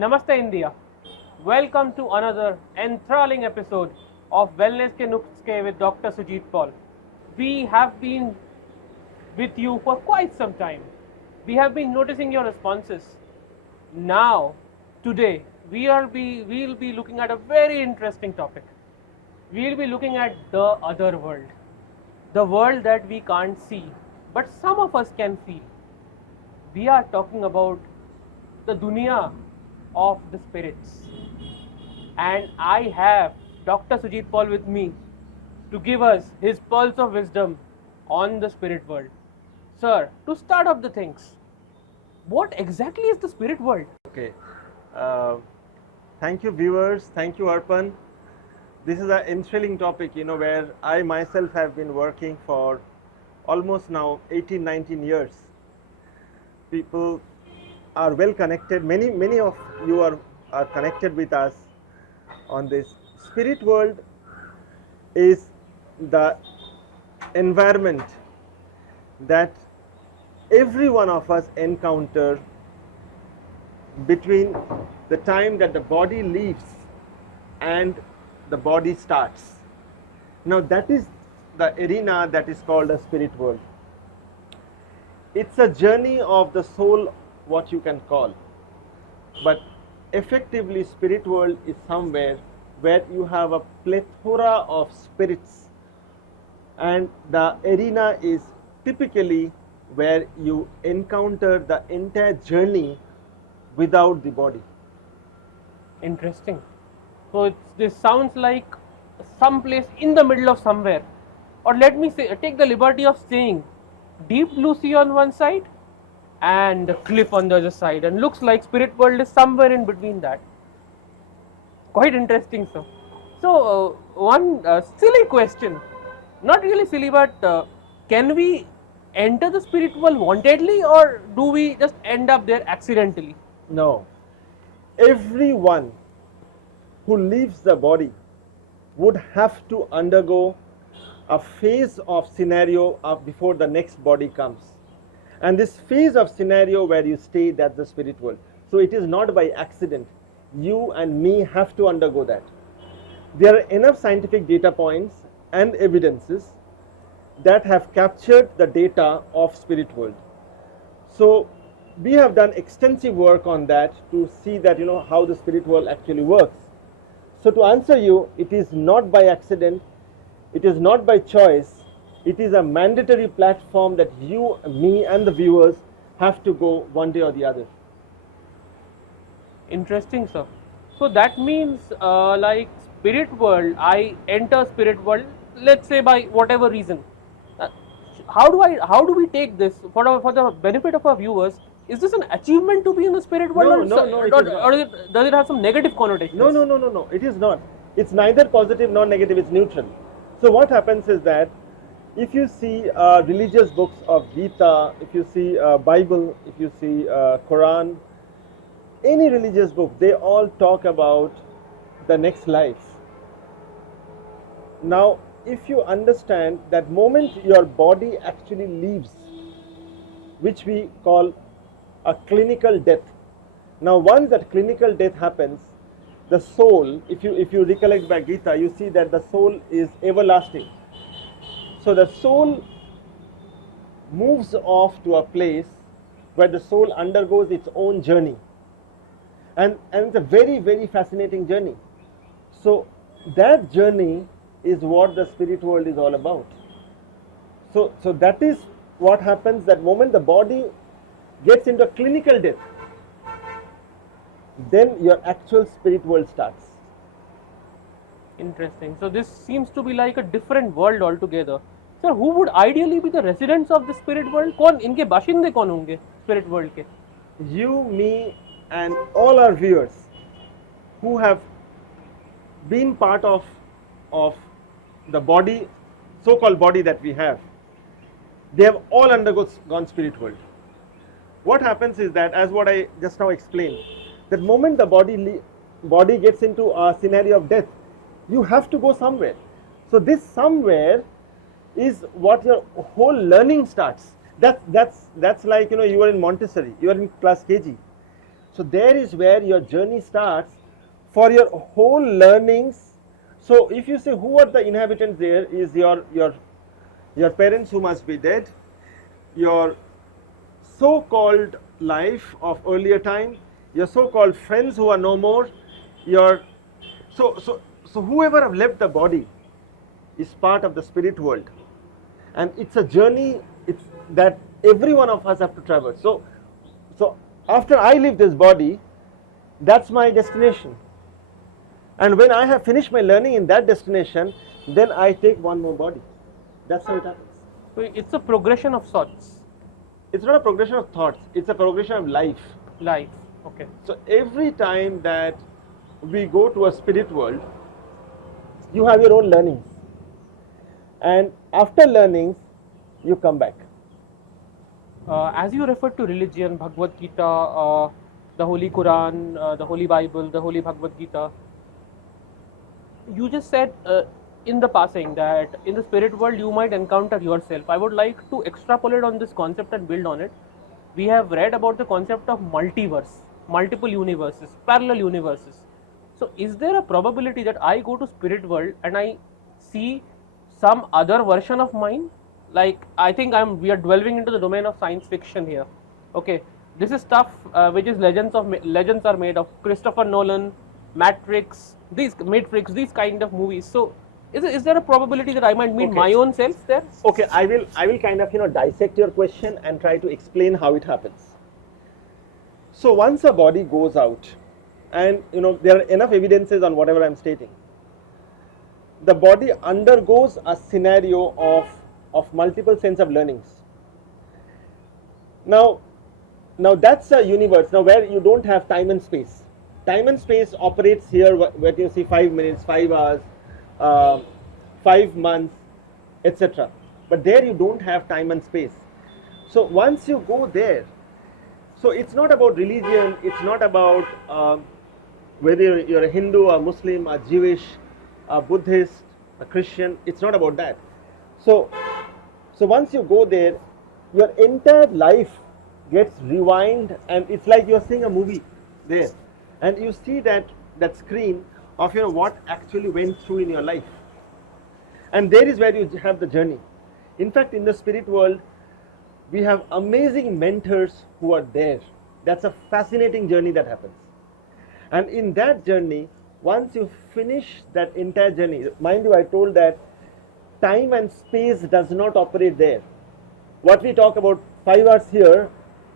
Namaste India. Welcome to another enthralling episode of Nuskhe with Dr. Sujit Paul. We have been with you for quite some time. We have been noticing your responses. Now, today, we'll be looking at a very interesting topic. We'll be looking at the other world. The world that we can't see, but some of us can feel. We are talking about the dunya of the spirits. And I have Dr. Sujit Paul with me to give us his pulse of wisdom on the spirit world. Sir, to start off the things, what exactly is the spirit world? Okay. Thank you, viewers. Thank you, Arpan. This is an enthralling topic, where I myself have been working for almost now 18, 19 years. People are well connected. Many of you are connected with us on this. Spirit world is the environment that every one of us encounter between the time that the body leaves and the body starts. Now that is the arena that is called a spirit world. It's a journey of the soul, what you can call, but effectively spirit world is somewhere where you have a plethora of spirits, and the arena is typically where you encounter the entire journey without the body. Interesting. So this sounds like some place in the middle of somewhere, or let me say, take the liberty of saying deep blue sea on one side and the cliff on the other side, and looks like spirit world is somewhere in between that. Quite interesting, sir. So one silly question, not really silly, but can we enter the spirit world wantedly, or do we just end up there accidentally? No. Everyone who leaves the body would have to undergo a phase of scenario before the next body comes. And this phase of scenario where you stay, that's the spirit world. So it is not by accident. You and me have to undergo that. There are enough scientific data points and evidences that have captured the data of spirit world. So we have done extensive work on that to see that how the spirit world actually works. So to answer you, it is not by accident, it is not by choice, it is a mandatory platform that you, me and the viewers have to go one day or the other. Interesting, sir. So that means like spirit world, I enter spirit world, let's say by whatever reason. How do we take this for the benefit of our viewers? Is this an achievement to be in the spirit world, or does it have some negative connotations? No, it is not. It's neither positive nor negative, it's neutral. So what happens is that if you see religious books of Gita, if you see Bible, if you see Quran, any religious book, they all talk about the next life. Now, if you understand that moment your body actually leaves, which we call a clinical death. Now, once that clinical death happens, the soul, if you recollect by Gita, you see that the soul is everlasting. So the soul moves off to a place where the soul undergoes its own journey. And it's a very, very fascinating journey. So that journey is what the spirit world is all about. So that is what happens that moment the body gets into a clinical death, then your actual spirit world starts. Interesting. So this seems to be like a different world altogether. Sir, who would ideally be the residents of the spirit world? कौन इनके बाशिंदे कौन होंगे spirit world के? You, me, and all our viewers who have been part of the body, so-called body that we have, they have all undergone spirit world. What happens is that, as what I just now explained, that moment the body gets into a scenario of death, you have to go somewhere. So this somewhere is what your whole learning starts. That's like you are in Montessori, you are in class KG. So there is where your journey starts for your whole learnings. So if you say who are the inhabitants, there is your parents who must be dead, your so-called life of earlier time, your so-called friends who are no more, your so whoever have left the body is part of the spirit world, and it's a journey it's that every one of us have to traverse. So after I leave this body, that's my destination, and when I have finished my learning in that destination, then I take one more body. That's how it happens. So it's a progression of sorts. It's not a progression of thoughts, it's a progression of life. Life. Okay. So every time that we go to a spirit world, you have your own learnings, and after learnings you come back. As you referred to religion, Bhagavad Gita, the Holy Quran, the Holy Bible, the Holy Bhagavad Gita, you just said in the passing that in the spirit world you might encounter yourself. I would like to extrapolate on this concept and build on it. We have read about the concept of multiverse, multiple universes, parallel universes. So is there a probability that I go to spirit world and I see some other version of mine? Like, I think we are delving into the domain of science fiction here. Okay, this is stuff which is legends are made of. Christopher Nolan, Matrix, these kind of movies. So is there a probability that I might meet my own self there? Okay, I will kind of dissect your question and try to explain how it happens. So once a body goes out, and there are enough evidences on whatever I'm stating, the body undergoes a scenario of multiple sense of learnings. Now that's a universe now where you don't have time and space. Time and space operates here where you see 5 minutes, 5 hours, 5 months, etc. But there you don't have time and space. So once you go there, so it's not about religion, it's not about whether you're a Hindu, a Muslim, a Jewish, a Buddhist, a Christian, it's not about that. So once you go there, your entire life gets rewind, and it's like you're seeing a movie there, and you see that screen of what actually went through in your life, and there is where you have the journey. In fact, in the spirit world, we have amazing mentors who are there. That's a fascinating journey that happens, and in that journey, once you finish that entire journey, mind you, I told that time and space does not operate there. What we talk about 5 hours here,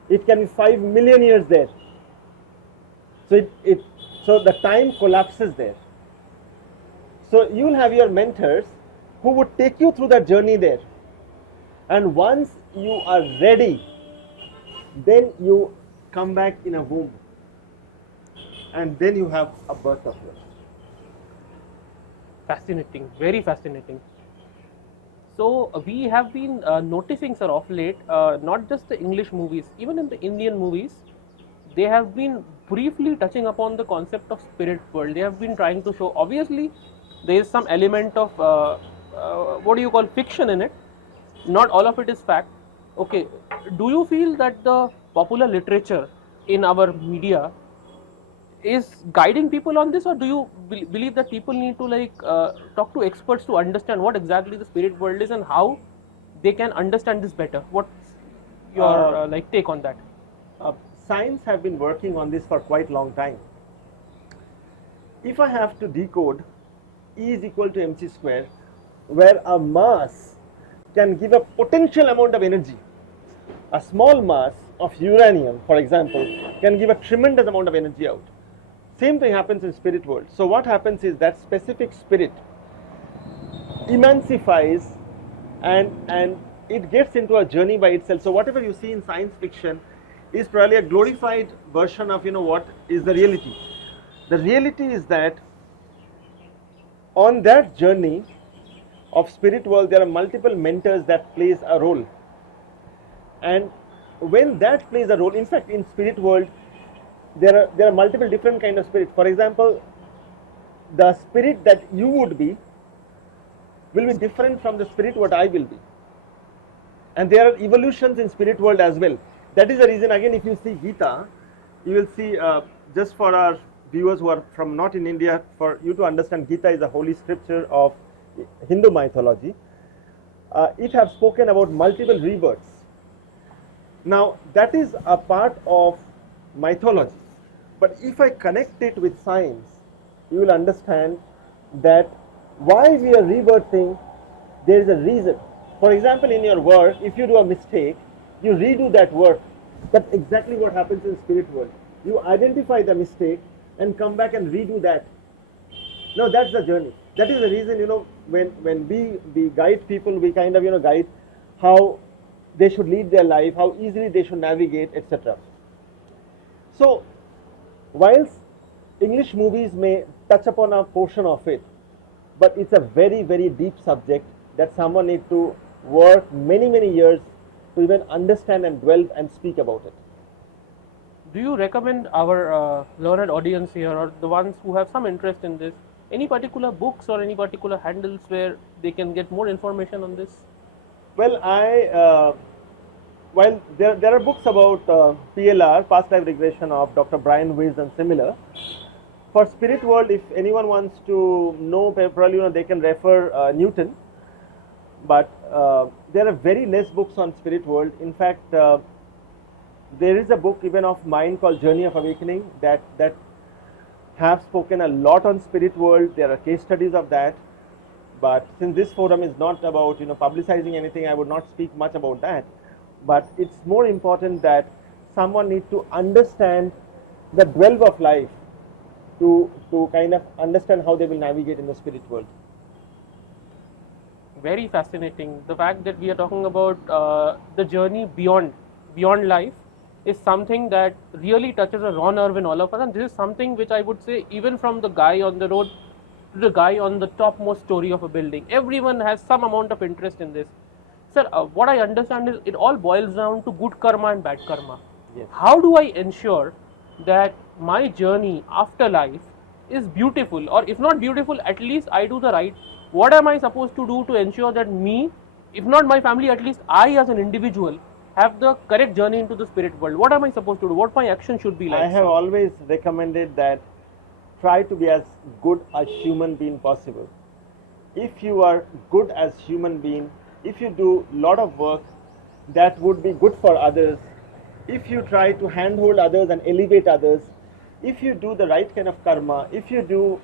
it can be 5 million years there. So the time collapses there. So you will have your mentors who would take you through that journey there, and once you are ready, then you come back in a womb, and then you have a birth of yours. Fascinating, very fascinating. So we have been noticing, sir, of late, not just the English movies, even in the Indian movies, they have been briefly touching upon the concept of spirit world. They have been trying to show, obviously, there is some element of, fiction in it. Not all of it is fact. Okay, do you feel that the popular literature in our media is guiding people on this, or do you believe that people need to talk to experts to understand what exactly the spirit world is and how they can understand this better? What's your take on that? Science have been working on this for quite long time. If I have to decode E is equal to mc square, where a mass can give a potential amount of energy, a small mass of uranium, for example, can give a tremendous amount of energy out. Same thing happens in spirit world. So what happens is that specific spirit emancipies, and it gets into a journey by itself. So whatever you see in science fiction is probably a glorified version of what is the reality. The reality is that on that journey of spirit world, there are multiple mentors that plays a role, and when that plays a role, in fact, in spirit world, there are multiple different kind of spirit. For example, the spirit that you would be will be different from the spirit what I will be, and there are evolutions in spirit world as well. That is the reason, again, if you see Gita, you will see, just for our viewers who are from not in India, for you to understand, Gita is a holy scripture of Hindu mythology. It has spoken about multiple rebirths. Now, that is a part of mythology. But if I connect it with science, you will understand that why we are rebirthing, there is a reason. For example, in your work, if you do a mistake, you redo that work. That's exactly what happens in spirit world. You identify the mistake and come back and redo that. Now that's the journey. That is the reason, when we guide people, we kind of, guide how they should lead their life, how easily they should navigate, etc. So, whilst English movies may touch upon a portion of it, but it's a very, very deep subject that someone needs to work many, many years to even understand and dwell and speak about it. Do you recommend our learned audience here, or the ones who have some interest in this, any particular books or any particular handles where they can get more information on this? Well, while there are books about PLR, past life regression of Dr. Brian Weiss and similar. For spirit world, if anyone wants to know, probably they can refer Newton. But there are very less books on spirit world. In fact, there is a book even of mine called Journey of Awakening that have spoken a lot on spirit world. There are case studies of that. But since this forum is not about publicizing anything, I would not speak much about that. But it's more important that someone needs to understand the 12 of life to kind of understand how they will navigate in the spirit world. Very fascinating. The fact that we are talking about the journey beyond life is something that really touches a raw nerve in all of us, and this is something which I would say, even from the guy on the road to the guy on the topmost story of a building, everyone has some amount of interest in this. Sir, what I understand is it all boils down to good karma and bad karma. Yes. How do I ensure that my journey after life is beautiful, or if not beautiful, at least I do the right? What am I supposed to do to ensure that me, if not my family, at least I as an individual have the correct journey into the spirit world? What am I supposed to do? What my action should be like? I have always recommended that try to be as good a human being possible. If you are good as human being, if you do lot of work that would be good for others, if you try to handhold others and elevate others, if you do the right kind of karma, if you do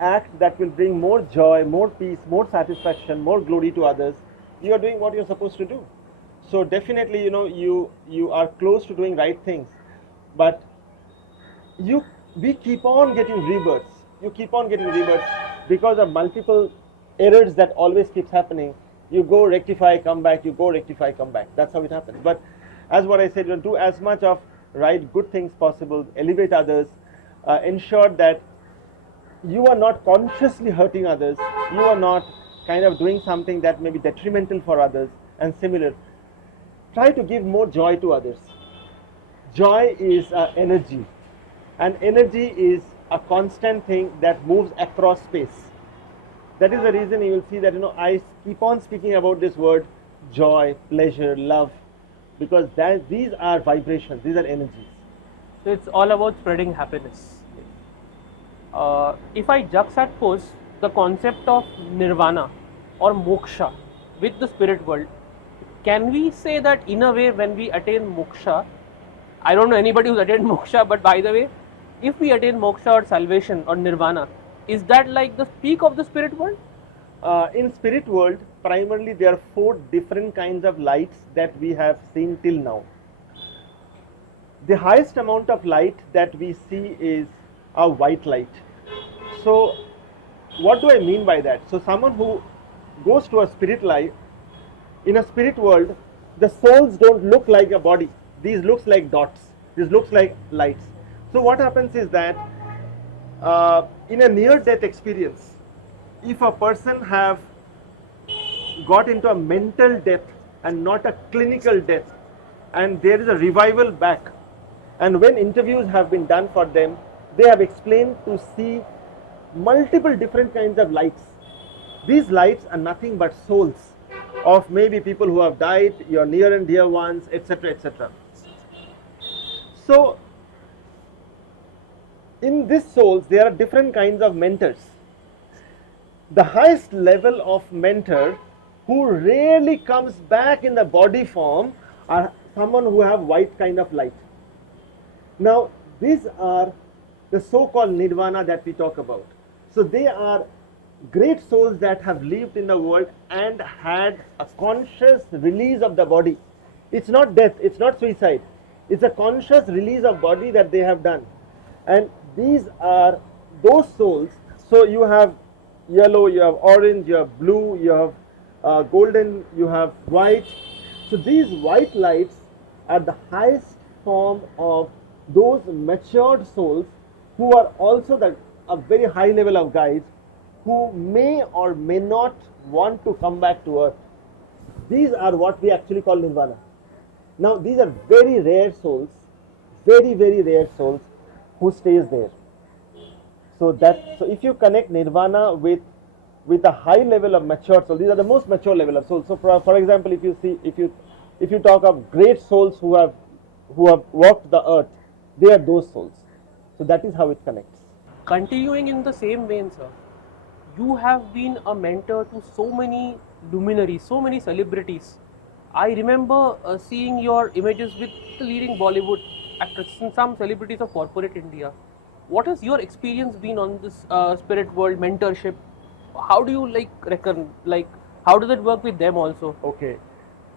act that will bring more joy, more peace, more satisfaction, more glory to others, you are doing what you're supposed to do. So definitely, you are close to doing right things, but we keep on getting rebirths. You keep on getting rebirths because of multiple errors that always keeps happening. You go rectify, come back, you go rectify, come back. That's how it happens. But as what I said, do as much of right good things possible, elevate others, ensure that you are not consciously hurting others, you are not kind of doing something that may be detrimental for others, and similar. Try to give more joy to others. Joy is energy, and energy is a constant thing that moves across space. That is the reason you will see that I keep on speaking about this word joy, pleasure, love, because these are vibrations, these are energies. So it's all about spreading happiness. If I juxtapose the concept of nirvana or moksha with the spirit world, can we say that in a way when we attain moksha, I don't know anybody who's attained moksha, but by the way, if we attain moksha or salvation or nirvana, is that like the peak of the spirit world? In spirit world, primarily there are 4 different kinds of lights that we have seen till now. The highest amount of light that we see is a white light. So what do I mean by that? So someone who goes to a spirit life, in a spirit world, the souls don't look like a body. These looks like dots. These looks like lights. So what happens is that in a near-death experience, if a person have got into a mental death and not a clinical death, and there is a revival back, and when interviews have been done for them, they have explained to see multiple different kinds of lights. These lights are nothing but souls of maybe people who have died, your near and dear ones, etc., etc. So In these souls, there are different kinds of mentors. The highest level of mentor who rarely comes back in the body form are someone who have white kind of light. Now, these are the so-called Nirvana that we talk about. So they are great souls that have lived in the world and had a conscious release of the body. It's not death, it's not suicide. It's a conscious release of body that they have done. And these are those souls. So you have yellow, you have orange, you have blue, you have golden, you have white. So these white lights are the highest form of those matured souls who are also a very high level of guides who may or may not want to come back to earth. These are what we actually call Nirvana. Now these are very rare souls, very rare souls who stays there. So if you connect Nirvana with a high level of mature soul, these are the most mature level of souls. So for example, if you talk of great souls who have walked the earth, they are those souls. So that is how it connects. Continuing in the same vein, sir, you have been a mentor to so many luminaries, so many celebrities. I remember seeing your images with the leading Bollywood actresses and some celebrities of corporate India. What has your experience been on this spirit world mentorship? How do you how does it work with them also? Okay.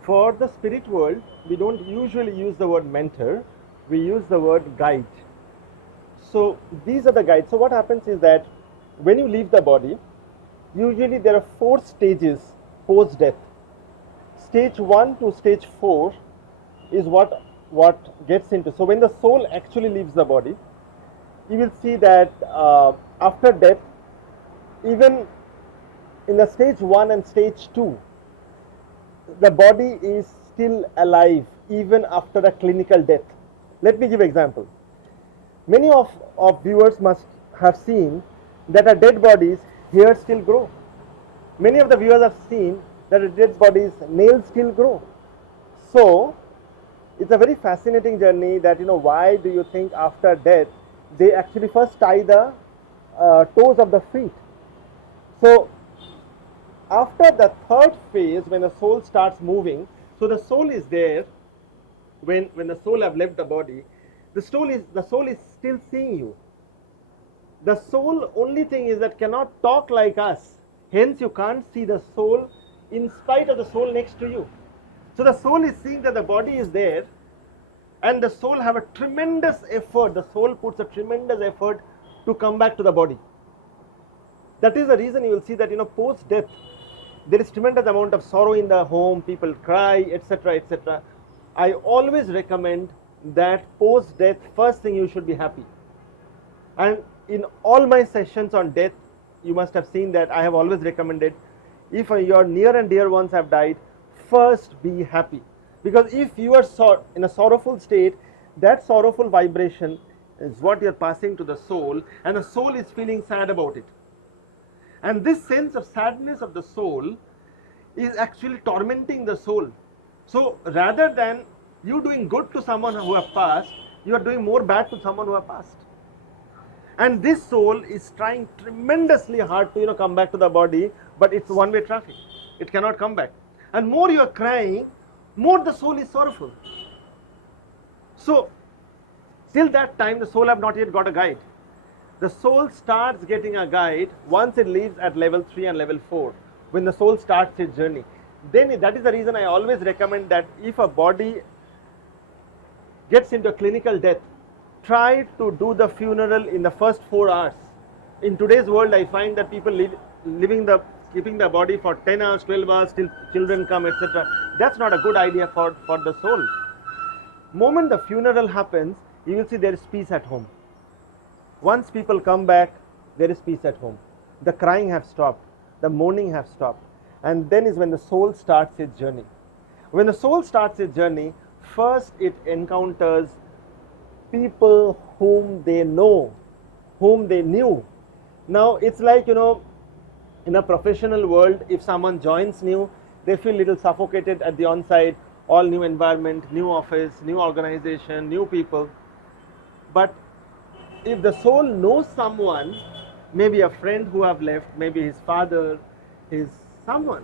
For the spirit world, we don't usually use the word mentor, we use the word guide. So these are the guides. So what happens is that when you leave the body, usually there are 4 stages post death. Stage 1 to stage 4 is what gets into. So when the soul actually leaves the body, you will see that after death, even in the stage 1 and stage 2, the body is still alive even after a clinical death. Let me give an example. Many of viewers must have seen that a dead body's hair still grow. Many of the viewers have seen that a dead body's nails still grow. So it's a very fascinating journey that, why do you think after death they actually first tie the toes of the feet. So after the 3rd phase, when the soul starts moving, so the soul is there when the soul have left the body, the soul is still seeing you. The soul only thing is that cannot talk like us. Hence you can't see the soul in spite of the soul next to you. So the soul is seeing that the body is there, and the soul have a tremendous effort. The soul puts a tremendous effort to come back to the body. That is the reason you will see that post death there is tremendous amount of sorrow in the home, people cry, etc., etc. I always recommend that post death, first thing you should be happy. And in all my sessions on death, you must have seen that I have always recommended, if your near and dear ones have died, first be happy. Because if you are in a sorrowful state, that sorrowful vibration is what you are passing to the soul, and the soul is feeling sad about it. And this sense of sadness of the soul is actually tormenting the soul. So rather than you doing good to someone who have passed, you are doing more bad to someone who have passed. And this soul is trying tremendously hard to come back to the body, but it's one-way traffic. It cannot come back. And more you are crying, more the soul is sorrowful. So till that time the soul have not yet got a guide. The soul starts getting a guide once it leaves at level 3 and level 4, when the soul starts its journey. Then that is the reason I always recommend that if a body gets into a clinical death, try to do the funeral in the first 4 hours. In today's world, I find that people keeping the body for 10 hours, 12 hours till children come, etc. That's not a good idea for the soul. Moment the funeral happens, you will see there is peace at home. Once people come back, there is peace at home. The crying have stopped, the mourning have stopped, and then is when the soul starts its journey. When the soul starts its journey, first it encounters people whom they know, whom they knew. Now it's like, in a professional world, if someone joins new, they feel little suffocated at the onside, all new environment, new office, new organization, new people. But if the soul knows someone, maybe a friend who have left, maybe his father, his someone,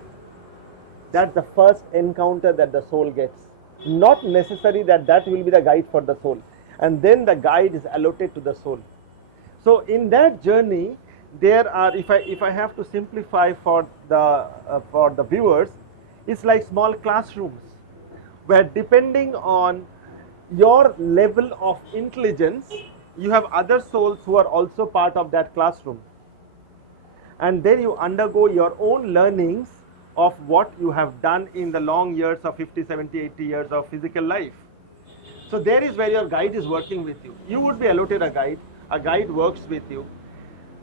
that's the first encounter that the soul gets. Not necessary that that will be the guide for the soul, and then the guide is allotted to the soul. So in that journey, there are, if I have to simplify for the viewers, it's like small classrooms where, depending on your level of intelligence, you have other souls who are also part of that classroom, and then you undergo your own learnings of what you have done in the long years of 50, 70, 80 years of physical life. So there is where your guide is working with you. You would be allotted a guide works with you.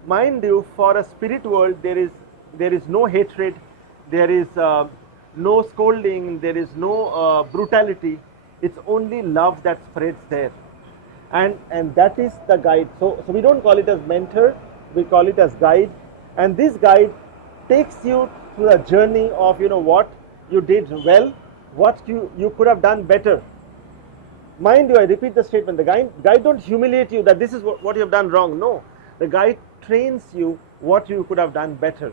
Mind you, for a spirit world, there is no hatred, there is no scolding, there is no brutality. It's only love that spreads there, and that is the guide. So we don't call it as mentor, we call it as guide, and this guide takes you through a journey of, what you did well, what you could have done better. Mind you, I repeat the statement, the guide don't humiliate you that this is what you have done wrong. No, the guide trains you what you could have done better.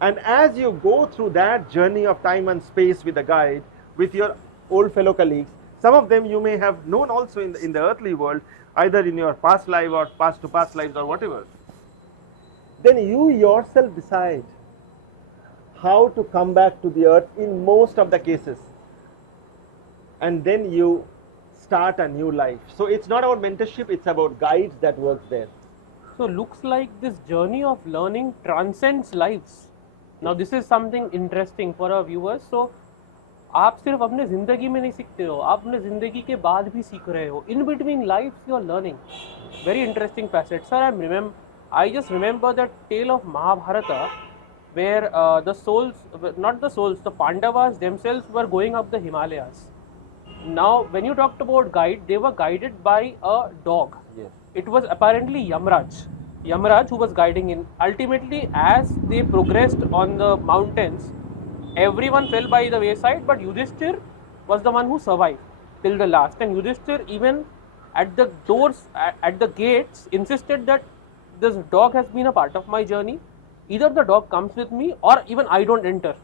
And as you go through that journey of time and space with the guide, with your old fellow colleagues, some of them you may have known also in the earthly world, either in your past life or past to past lives or whatever, then you yourself decide how to come back to the earth in most of the cases, and then you start a new life. So it's not about mentorship, it's about guides that works there. So looks like this journey of learning transcends lives. Now this is something interesting for our viewers. So आप सिर्फ अपने ज़िंदगी में नहीं सीखते हो, आप अपने ज़िंदगी के बाद भी सीख रहे हो. In between lives you are learning. Very interesting facet. Sir, I just remember that tale of Mahabharata where the souls, not the souls, the Pandavas themselves were going up the Himalayas. Now when you talked about guide, they were guided by a dog. Yes. It was apparently Yamraj who was guiding in. Ultimately, as they progressed on the mountains, everyone fell by the wayside, but Yudhishthir was the one who survived till the last. And Yudhishthir, even at the doors, at the gates, insisted that this dog has been a part of my journey. Either the dog comes with me or even I don't enter.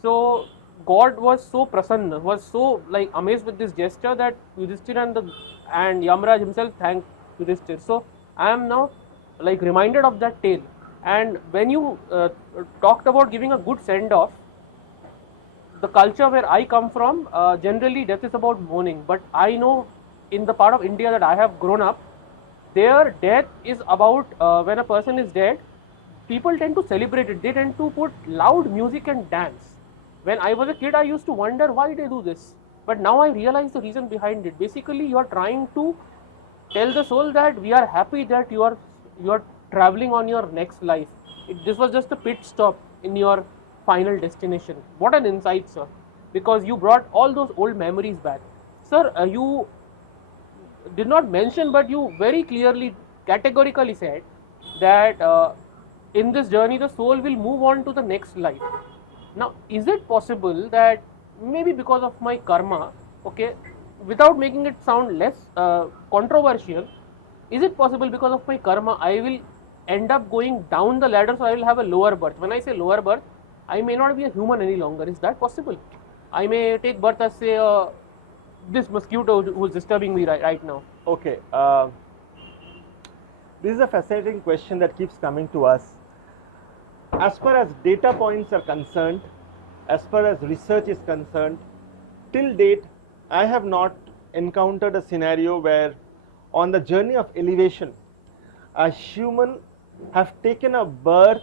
So God was so prasanna, was so like amazed with this gesture that Yudhishthir and Yamraj himself thanked Yudhishthir. So I am now like reminded of that tale. And when you talked about giving a good send off, the culture where I come from, generally death is about mourning. But I know in the part of India that I have grown up, their death is about when a person is dead, people tend to celebrate it. They tend to put loud music and dance. When I was a kid, I used to wonder why they do this. But now I realize the reason behind it. Basically, you are trying to tell the soul that we are happy that you are traveling on your next life. This was just a pit stop in your final destination. What an insight, sir, because you brought all those old memories back. Sir, you did not mention, but you very clearly, categorically said that in this journey the soul will move on to the next life. Now, is it possible that maybe because of my karma, okay, without making it sound less controversial, is it possible because of my karma I will end up going down the ladder, so I will have a lower birth? When I say lower birth, I may not be a human any longer. Is that possible? I may take birth as, say, this mosquito who is disturbing me right now. Okay, this is a fascinating question that keeps coming to us. As far as data points are concerned, as far as research is concerned, till date, I have not encountered a scenario where on the journey of elevation, a human have taken a birth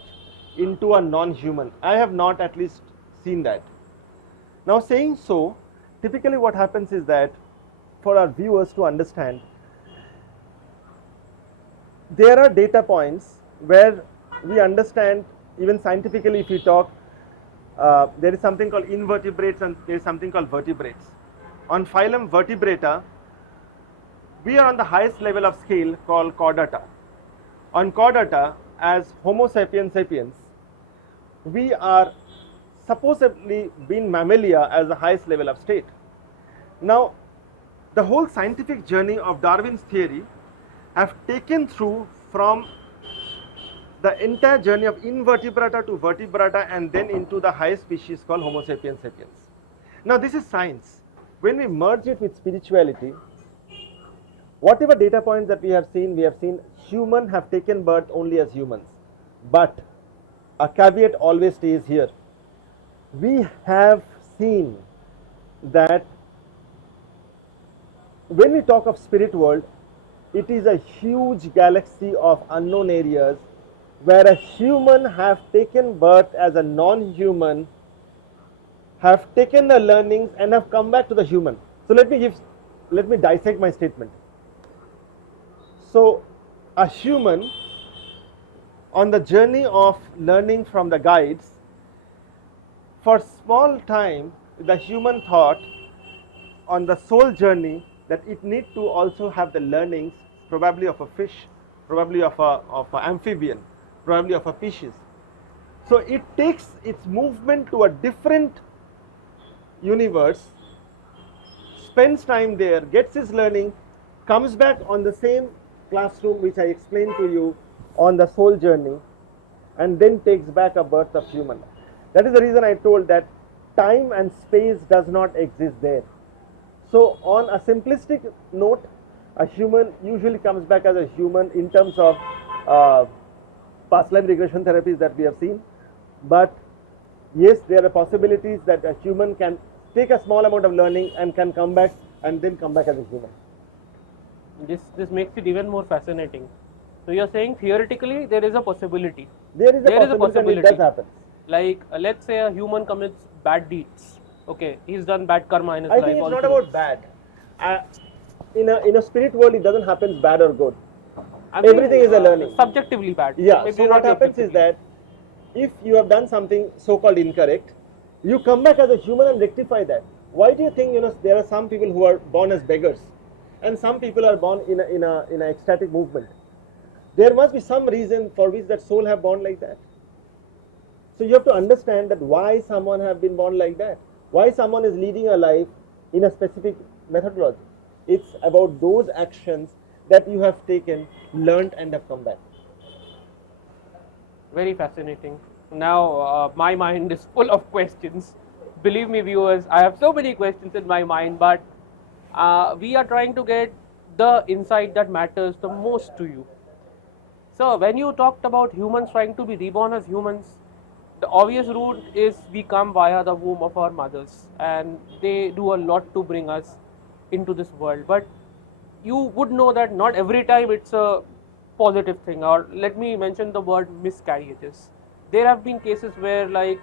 into a non-human. I have not at least seen that. Now, saying so, typically what happens is that for our viewers to understand, there are data points where we understand, even scientifically if we talk, there is something called invertebrates and there is something called vertebrates. On phylum Vertebrata, we are on the highest level of scale called Chordata. On Chordata, as Homo sapiens sapiens, we are supposedly being mammalia as the highest level of state. Now, the whole scientific journey of Darwin's theory have taken through from the entire journey of invertebrata to vertebrata and then into the highest species called Homo sapiens sapiens. Now this is science. When we merge it with spirituality, whatever data points that we have seen humans have taken birth only as humans. But a caveat always stays here. We have seen that when we talk of spirit world, it is a huge galaxy of unknown areas where a human have taken birth as a non-human, have taken the learnings and have come back to the human. So let me dissect my statement. So a human on the journey of learning from the guides, for small time the human thought on the soul journey that it need to also have the learnings probably of a fish, probably of an amphibian, probably of a species. So it takes its movement to a different universe, spends time there, gets his learning, comes back on the same classroom which I explained to you on the soul journey, and then takes back a birth of human. That is the reason I told that time and space does not exist there. So on a simplistic note, a human usually comes back as a human in terms of past life regression therapies that we have seen. But yes, there are possibilities that a human can take a small amount of learning and can come back and then come back as a human. This makes it even more fascinating. So you're saying theoretically there is a possibility. There is a possibility and it does happen. Like let's say a human commits bad deeds. Okay, he's done bad karma in his life. I think it's not about bad. In a spirit world, it doesn't happen bad or good. Everything is a learning. Subjectively bad. Yeah. So what happens is that if you have done something so-called incorrect, you come back as a human and rectify that. Why do you think there are some people who are born as beggars, and some people are born in a ecstatic movement? There must be some reason for which that soul have born like that. So you have to understand that why someone have been born like that, why someone is leading a life in a specific methodology. It's about those actions that you have taken, learned, and have come back. Very fascinating. Now my mind is full of questions. Believe me, viewers, I have so many questions in my mind, but we are trying to get the insight that matters the most to you. So when you talked about humans trying to be reborn as humans, the obvious route is we come via the womb of our mothers, and they do a lot to bring us into this world. But you would know that not every time it's a positive thing, or let me mention the word miscarriages. There have been cases where like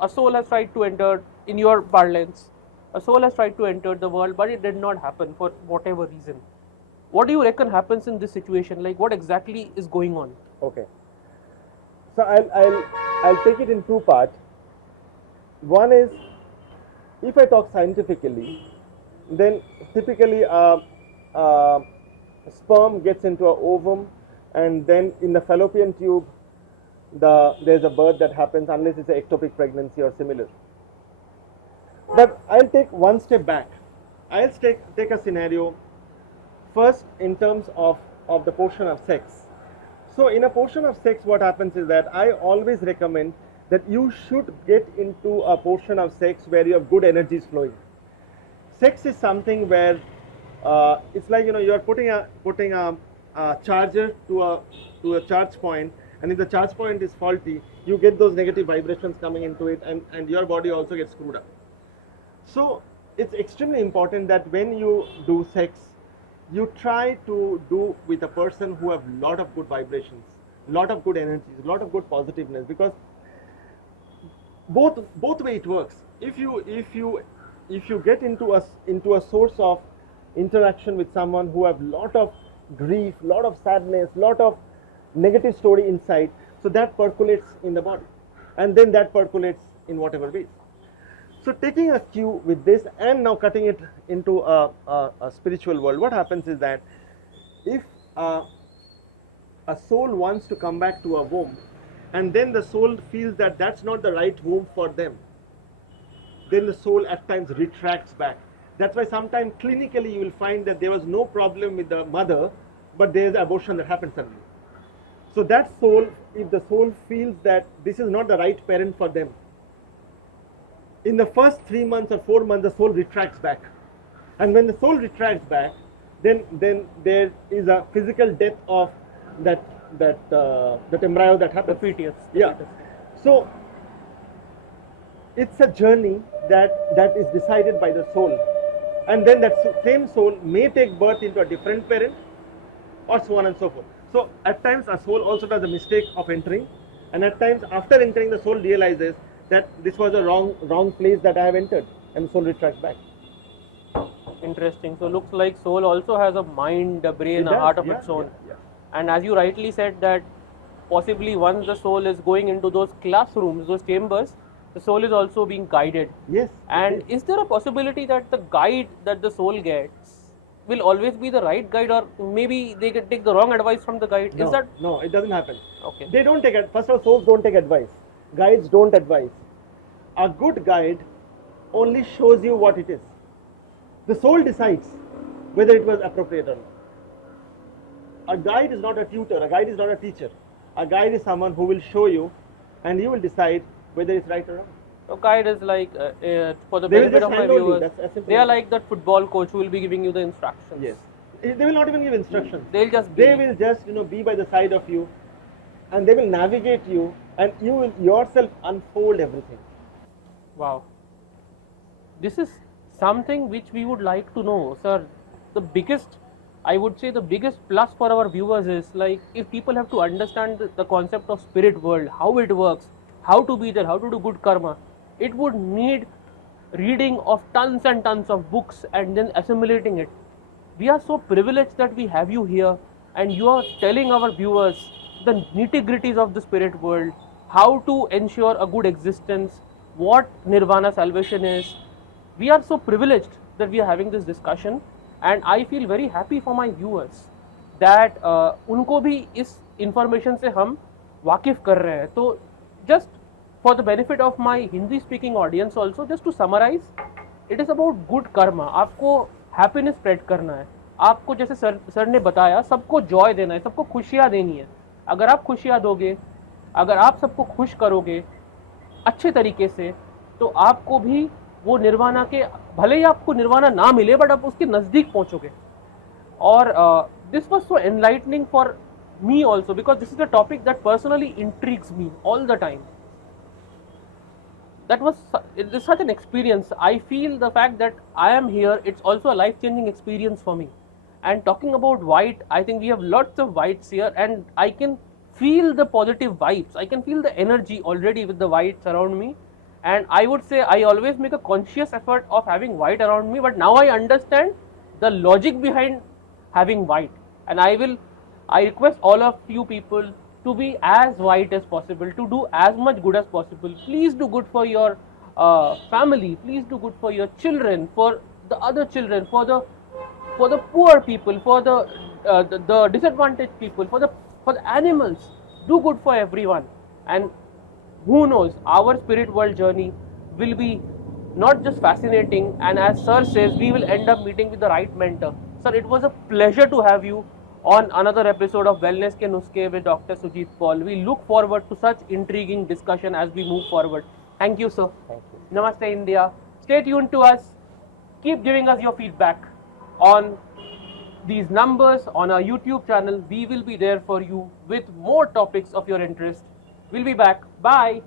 a soul has tried to enter, in your parlance, a soul has tried to enter the world, but it did not happen for whatever reason. What do you reckon happens in this situation? Like what exactly is going on? Okay. So I'll take it in two parts. One is, if I talk scientifically, then typically sperm gets into an ovum, and then in the fallopian tube there's a birth that happens, unless it's an ectopic pregnancy or similar. But I'll take one step back. I'll take a scenario first in terms of the portion of sex. So in a portion of sex, what happens is that I always recommend that you should get into a portion of sex where you have good energies flowing. Sex is something where it's like you are putting a charger to a charge point, and if the charge point is faulty, you get those negative vibrations coming into it, and your body also gets screwed up. So it's extremely important that when you do sex, you try to do with a person who have lot of good vibrations, lot of good energies, lot of good positiveness, because both way it works. If you get into a source of interaction with someone who have lot of grief, lot of sadness, lot of negative story inside, so that percolates in the body, and then that percolates in whatever ways. So taking a cue with this and now cutting it into a spiritual world, what happens is that if a soul wants to come back to a womb, and then the soul feels that that's not the right womb for them, then the soul at times retracts back. That's why sometimes clinically you will find that there was no problem with the mother, but there is abortion that happens suddenly. So that soul, if the soul feels that this is not the right parent for them, in the first 3 months or 4 months, the soul retracts back. And when the soul retracts back, then there is a physical death of that embryo that The happens. fetus. Yeah. So it's a journey that is decided by the soul, and then that same soul may take birth into a different parent, or so on and so forth. So at times a soul also does the mistake of entering, and at times after entering the soul realizes that this was a wrong place that I have entered, and the soul retracts back. Interesting. So looks like soul also has a mind, a brain, It a does, heart of yeah, its own. yeah. And as you rightly said that possibly once the soul is going into those classrooms, those chambers, the soul is also being guided. Yes. And is there a possibility that the guide that the soul gets will always be the right guide, or maybe they can take the wrong advice from the guide? No, Is that no, it doesn't happen. okay? They don't take it. First of all, souls don't take advice. Guides don't advise. A good guide only shows you what it is. The soul decides whether it was appropriate or not. A guide is not a tutor. A guide is not a teacher. A guide is someone who will show you, and you will decide whether it's right or wrong. So guide is like for the They will benefit just of my handle you. viewers, That's as simple they are as- like that football coach who will be giving you the instructions. Yes. They will not even give instructions. They'll just They be. will just be by the side of you, and they will navigate you, and you will yourself unfold everything. Wow. This is something which we would like to know, sir. The biggest, I would say, the biggest plus for our viewers is like if people have to understand the concept of spirit world, how it works, how to be there, how to do good karma, it would need reading of tons and tons of books and then assimilating it. We are so privileged that we have you here, and you are telling our viewers the nitty-gritties of the spirit world, how to ensure a good existence, what Nirvana salvation is. We are so privileged that we are having this discussion, and I feel very happy for my viewers that उनको भी इस information से हम वाकिफ कर रहे हैं. तो just for the benefit of my Hindi speaking audience also, just to summarize, it is about good karma. आपको happiness spread करना है. आपको जैसे सर ने बताया, सबको joy देना है, सबको खुशियाँ देनी है. अगर आप खुशियाँ दोगे, अगर आप सबको खुश करोगे अच्छे तरीके से, तो आपको भी वो निर्वाणा के, भले ही आपको निर्वाणा ना मिले, बट आप उसके नज़दीक पहुँचोगे. और this was so enlightening for me also, because this is a topic that personally intrigues me all the time. It is such an experience. I feel the fact that I am here, it's also a life-changing experience for me. And talking about white, I think we have lots of whites here, and I can feel the positive vibes. I can feel the energy already with the whites around me. And I would say I always make a conscious effort of having white around me, but now I understand the logic behind having white. And I request all of you people to be as white as possible, to do as much good as possible. Please do good for your family. Please do good for your children, for the other children, for the poor people, for the disadvantaged people, for the animals. Do good for everyone. And who knows, our spirit world journey will be not just fascinating, and as sir says, we will end up meeting with the right mentor. Sir, it was a pleasure to have you on another episode of Wellness Ke Nuskhe with Dr. Sujit Paul. We look forward to such intriguing discussion as we move forward. Thank you, sir. Thank you. Namaste, India. Stay tuned to us. Keep giving us your feedback on these numbers on our YouTube channel. We will be there for you with more topics of your interest. We'll be back. Bye.